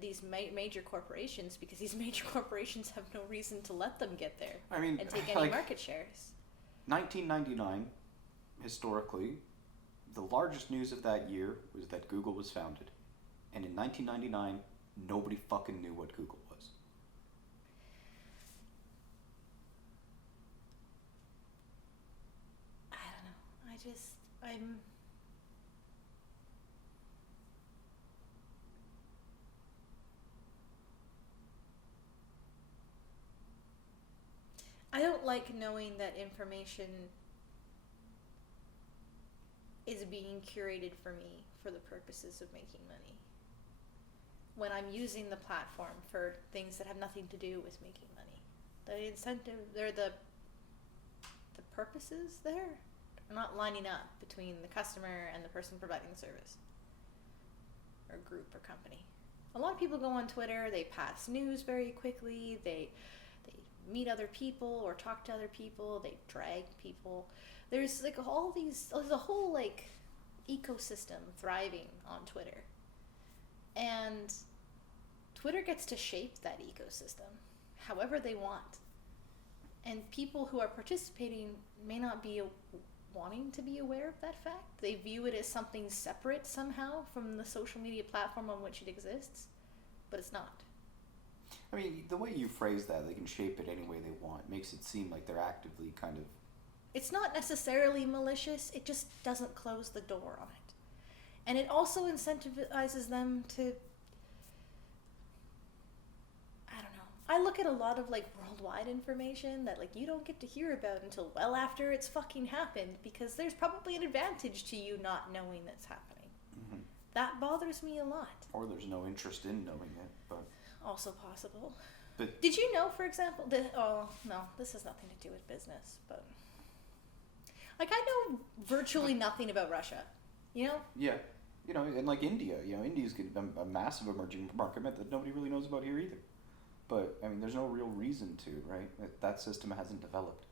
these major corporations, because these major corporations have no reason to let them get there. I mean, and take any like, market shares. 1999, historically, the largest news of that year was that Google was founded. And in 1999, nobody fucking knew what Google was. I don't know. I don't like knowing that information is being curated for me for the purposes of making money, when I'm using the platform for things that have nothing to do with making money. The incentive, the purposes there are not lining up between the customer and the person providing the service, or group or company. A lot of people go on Twitter, they pass news very quickly, they meet other people or talk to other people, they drag people. There's like there's a whole like ecosystem thriving on Twitter. And Twitter gets to shape that ecosystem however they want. And people who are participating may not be wanting to be aware of that fact. They view it as something separate somehow from the social media platform on which it exists, but it's not. I mean, the way you phrase that, they can shape it any way they want, makes it seem like they're actively kind of... It's not necessarily malicious, it just doesn't close the door on it. And it also incentivizes them to... I don't know. I look at a lot of like worldwide information that like you don't get to hear about until well after it's fucking happened, because there's probably an advantage to you not knowing that's happening. Mm-hmm. That bothers me a lot. Or there's no interest in knowing it, but... Also possible. But did you know, for example, this has nothing to do with business, but like I know virtually nothing about Russia, you know? Yeah, you know, and like India, you know, India's a massive emerging market that nobody really knows about here either. But I mean, there's no real reason to, right? That system hasn't developed.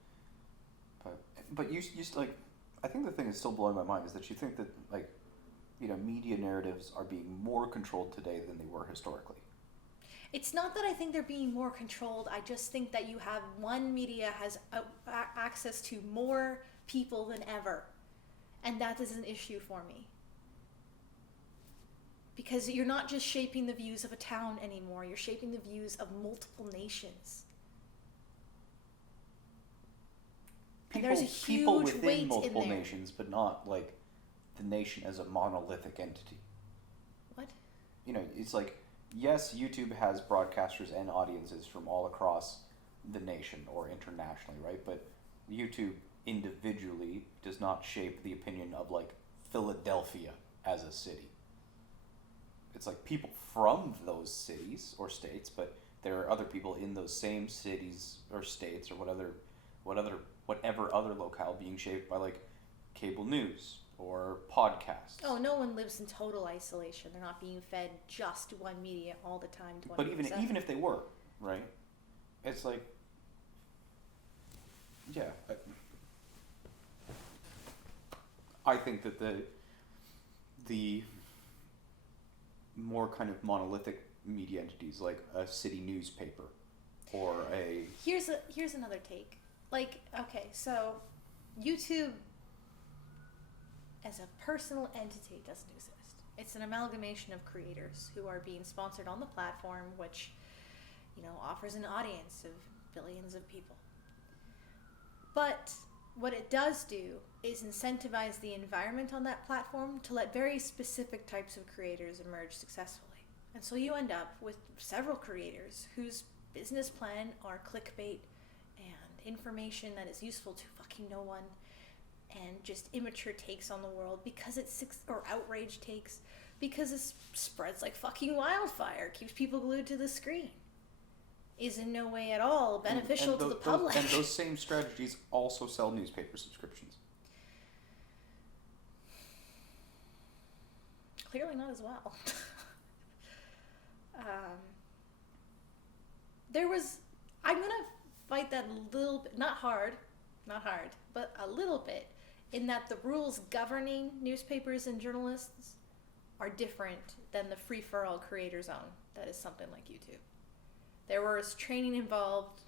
But you like, I think the thing that's still blowing my mind is that you think that like, you know, media narratives are being more controlled today than they were historically. It's not that I think they're being more controlled. I just think that you have one media has access to more people than ever. And that is an issue for me. Because you're not just shaping the views of a town anymore. You're shaping the views of multiple nations. And there's a people huge within weight multiple in there. nations, but not like the nation as a monolithic entity. What? You know, it's like, yes, YouTube has broadcasters and audiences from all across the nation or internationally, right? But YouTube individually does not shape the opinion of like Philadelphia as a city. It's like people from those cities or states, but there are other people in those same cities or states or whatever other locale being shaped by like cable news or podcasts. Oh, no one lives in total isolation. They're not being fed just one media all the time. But even if they were, right? It's like, yeah. I think that the more kind of monolithic media entities like a city newspaper or a Here's another take. Like, okay, so YouTube as a personal entity doesn't exist. It's an amalgamation of creators who are being sponsored on the platform, which, you know, offers an audience of billions of people. But what it does do is incentivize the environment on that platform to let very specific types of creators emerge successfully. And so you end up with several creators whose business plan are clickbait and information that is useful to fucking no one and just immature takes on the world because it's or outrage takes because it spreads like fucking wildfire, keeps people glued to the screen. Is in no way at all beneficial to the public. And those same strategies also sell newspaper subscriptions. Clearly not as well. I'm gonna fight that a little bit, not hard, but a little bit, in that the rules governing newspapers and journalists are different than the free-for-all creator zone that is something like YouTube. There was training involved.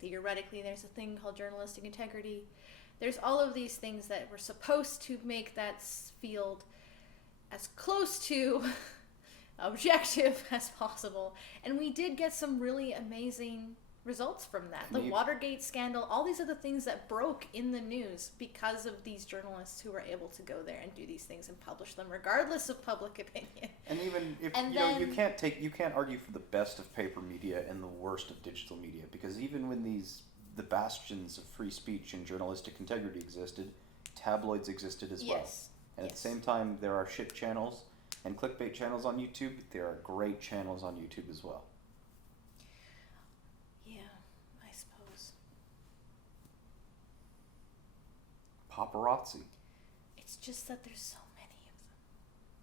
Theoretically, there's a thing called journalistic integrity. There's all of these things that were supposed to make that field as close to objective as possible. And we did get some really amazing results from that. The Watergate scandal, all these other things that broke in the news because of these journalists who were able to go there and do these things and publish them regardless of public opinion. And even if you can't argue for the best of paper media and the worst of digital media, because even when the bastions of free speech and journalistic integrity existed, tabloids existed as well. And at the same time, there are shit channels and clickbait channels on YouTube. There are great channels on YouTube as well. Yeah, I suppose. Paparazzi. It's just that there's so many of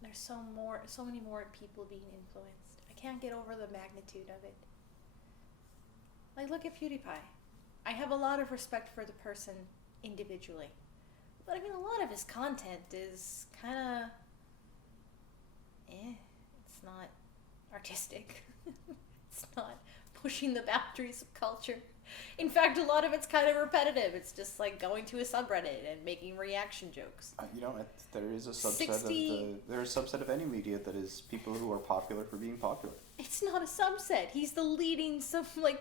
them. There's so many more people being influenced. I can't get over the magnitude of it. Like, look at PewDiePie. I have a lot of respect for the person individually. But I mean, a lot of his content is kind of, it's not artistic. It's not pushing the boundaries of culture. In fact, a lot of it's kind of repetitive. It's just like going to a subreddit and making reaction jokes. There is a subset of any media that is people who are popular for being popular. It's not a subset. He's the leading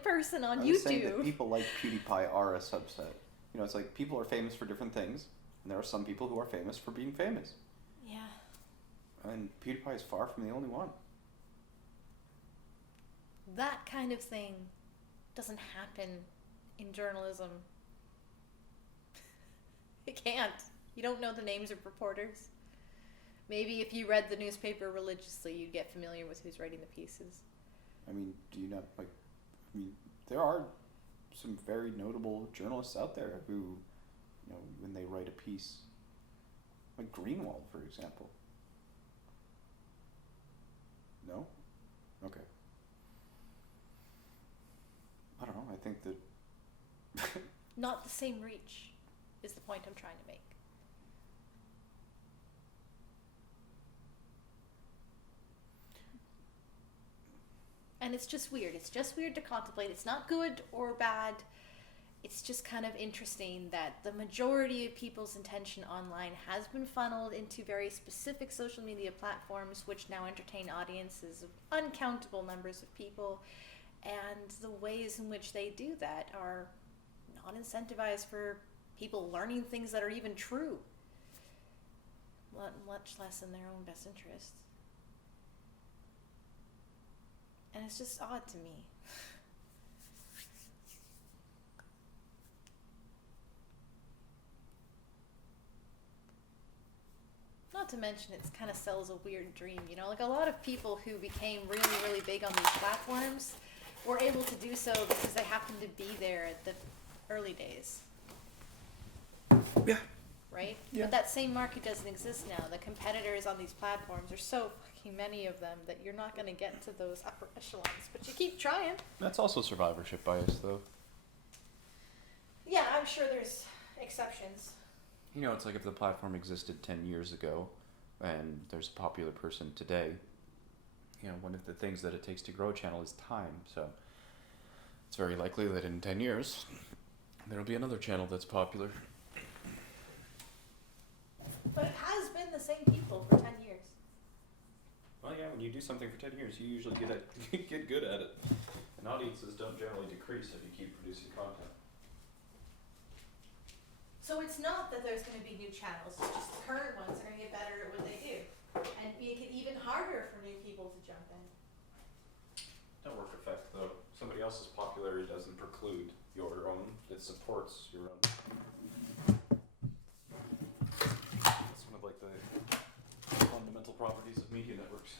person on YouTube. I was saying that people like PewDiePie are a subset. You know, it's like people are famous for different things, and there are some people who are famous for being famous. Yeah. And PewDiePie is far from the only one. That kind of thing doesn't happen in journalism. It can't. You don't know the names of reporters. Maybe if you read the newspaper religiously, you'd get familiar with who's writing the pieces. I mean, do you not, there are some very notable journalists out there who, you know, when they write a piece, like Greenwald, for example. No? Okay. I don't know, I think that... Not the same reach is the point I'm trying to make. And it's just weird. It's just weird to contemplate. It's not good or bad. It's just kind of interesting that the majority of people's attention online has been funneled into very specific social media platforms, which now entertain audiences of uncountable numbers of people. And the ways in which they do that are not incentivized for people learning things that are even true, much less in their own best interests. And it's just odd to me. Not to mention, it kind of sells a weird dream, you know? Like, a lot of people who became really, really big on these platforms were able to do so because they happened to be there at the early days. Yeah. Right? Yeah. But that same market doesn't exist now. The competitors on these platforms, there's so fucking many of them that you're not going to get to those upper echelons, but you keep trying. That's also survivorship bias, though. Yeah, I'm sure there's exceptions. You know, it's like if the platform existed 10 years ago and there's a popular person today, you know, one of the things that it takes to grow a channel is time. So it's very likely that in 10 years, there'll be another channel that's popular. But it has been the same people for 10 years. Well, yeah, when you do something for 10 years, you usually get good at it. And audiences don't generally decrease if you keep producing content. So it's not that there's going to be new channels, it's just the current ones are going to get better at what they do. And make it even harder for new people to jump in. Network effect, though. Somebody else's popularity doesn't preclude your own, it supports your own. It's one of like the fundamental properties of media networks.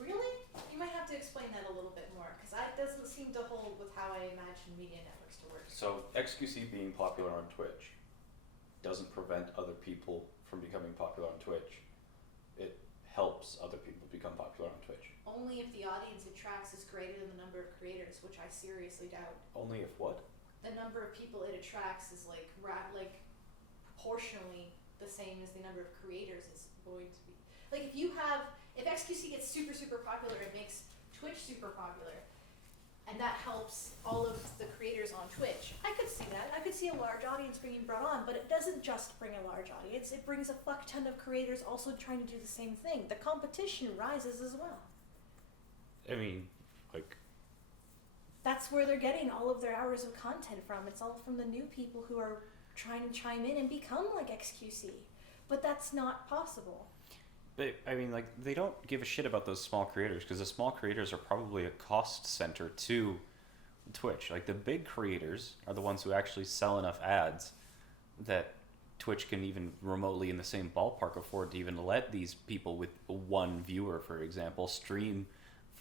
Really? You might have to explain that a little bit more, because that doesn't seem to hold with how I imagine media networks to work. So XQC being popular on Twitch doesn't prevent other people from becoming popular on Twitch. It helps other people become popular on Twitch. Only if the audience it tracks is greater than the number of creators, which I seriously doubt. Only if what? The number of people it attracts is like proportionally the same as the number of creators it's going to be. Like if XQC gets super, super popular, it makes Twitch super popular. And that helps all of the creators on Twitch. I could see that. I could see a large audience being brought on, but it doesn't just bring a large audience. It brings a fuck ton of creators also trying to do the same thing. The competition rises as well. I mean, like... That's where they're getting all of their hours of content from. It's all from the new people who are trying to chime in and become like XQC. But that's not possible. But, I mean, like, they don't give a shit about those small creators, because the small creators are probably a cost center to Twitch. Like, the big creators are the ones who actually sell enough ads that Twitch can even remotely in the same ballpark afford to even let these people with one viewer, for example, stream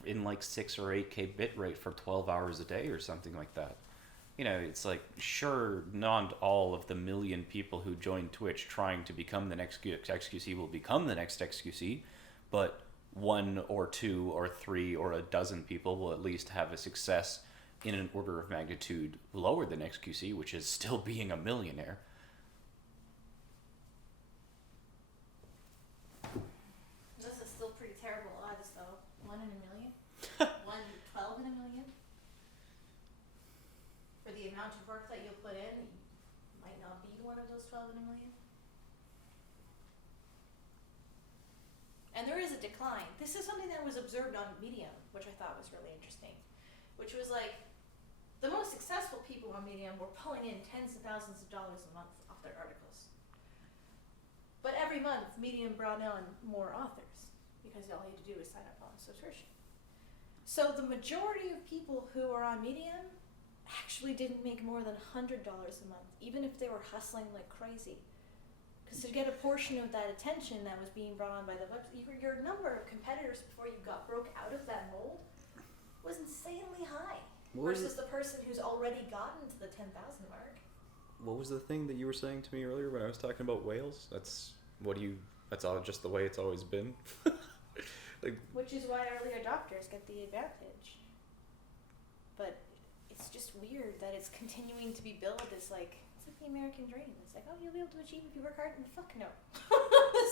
in like 6 or 8K bitrate for 12 hours a day or something like that. You know, it's like, sure, not all of the million people who join Twitch trying to become the next XQC will become the next XQC, but 1 or 2 or 3 or a dozen people will at least have a success in an order of magnitude lower than XQC, which is still being a millionaire. This is still pretty terrible odds, though. 1 in a million? 12 in a million? For the amount of work that you'll put in, you might not be one of those 12 in a million. And there is a decline. This is something that was observed on Medium, which I thought was really interesting. Which was like, the most successful people on Medium were pulling in tens of thousands of dollars a month off their articles. But every month, Medium brought on more authors, because all you had to do was sign up on subscription. So the majority of people who are on Medium actually didn't make more than $100 a month, even if they were hustling like crazy. Because to get a portion of that attention that was being brought on by the website, your number of competitors before you broke out of that mold was insanely high. Versus the person who's already gotten to the 10,000 mark. What was the thing that you were saying to me earlier when I was talking about whales? That's all just the way it's always been. Like, which is why early adopters get the advantage. But it's just weird that it's continuing to be billed as like, it's like the American dream. It's like, oh, you'll be able to achieve if you work hard. And fuck no.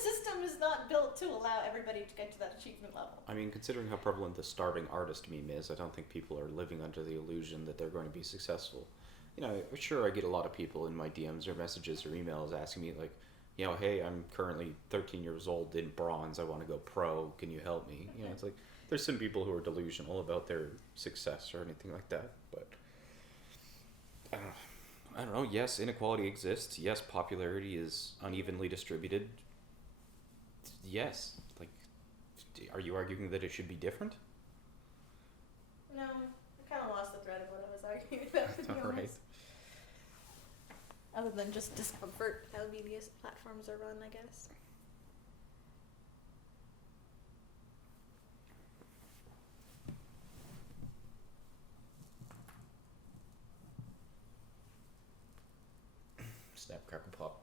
system is not built to allow everybody to get to that achievement level. I mean, considering how prevalent the starving artist meme is, I don't think people are living under the illusion that they're going to be successful. You know, sure, I get a lot of people in my DMs or messages or emails asking me, like, you know, hey, I'm currently 13 years old in bronze. I want to go pro. Can you help me? You know, it's like, there's some people who are delusional about their success or anything like that, but I don't know. Yes, inequality exists. Yes, popularity is unevenly distributed. Yes, like, are you arguing that it should be different? No, I kind of lost the thread of what I was arguing about, to be All right. honest. Other than just discomfort, how media platforms are run, I guess. Snap, crackle, pop.